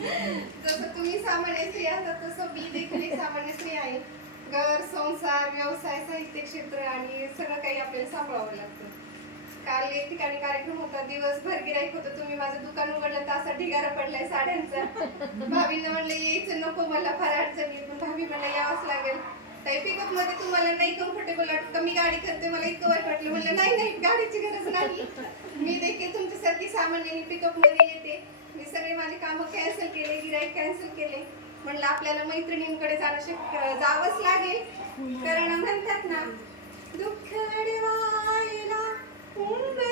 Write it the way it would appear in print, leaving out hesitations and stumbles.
जसं तुम्ही सामान्य स्त्री आहात तसं मी देखील एक सामान्य स्त्री आहे. घर, संसार, व्यवसाय, साहित्य क्षेत्र आणि सगळं काही आपल्याला सांभाळावं लागतं. काल एक ठिकाणी कार्यक्रम होता, दिवसभर गिराईक होतं. तुम्ही माझं दुकान उघडलं तर असा ढिगारा पडलाय साड्यांचा. भाभींना म्हणलं यायचं नको, मला फार अडचण येत, पण भाभी मला यावंच लागेल. काही पिकअप मध्ये तुम्हाला नाही कम्फर्टेबल वाटत का? मी गाडी करते, मला इतकं वाईट वाटलं. म्हणलं नाही नाही, गाडीची गरज नाही. मी देखील तुमच्यासारखी सामान्याने पिकअप मध्ये येते. मी सगळे माझे कामं कॅन्सल केले, गिराईक कॅन्सल केले. म्हणलं आपल्याला मैत्रिणींकडे जावंच लागेल, कारण म्हणतात ना, दुःख अडवायला मुंबई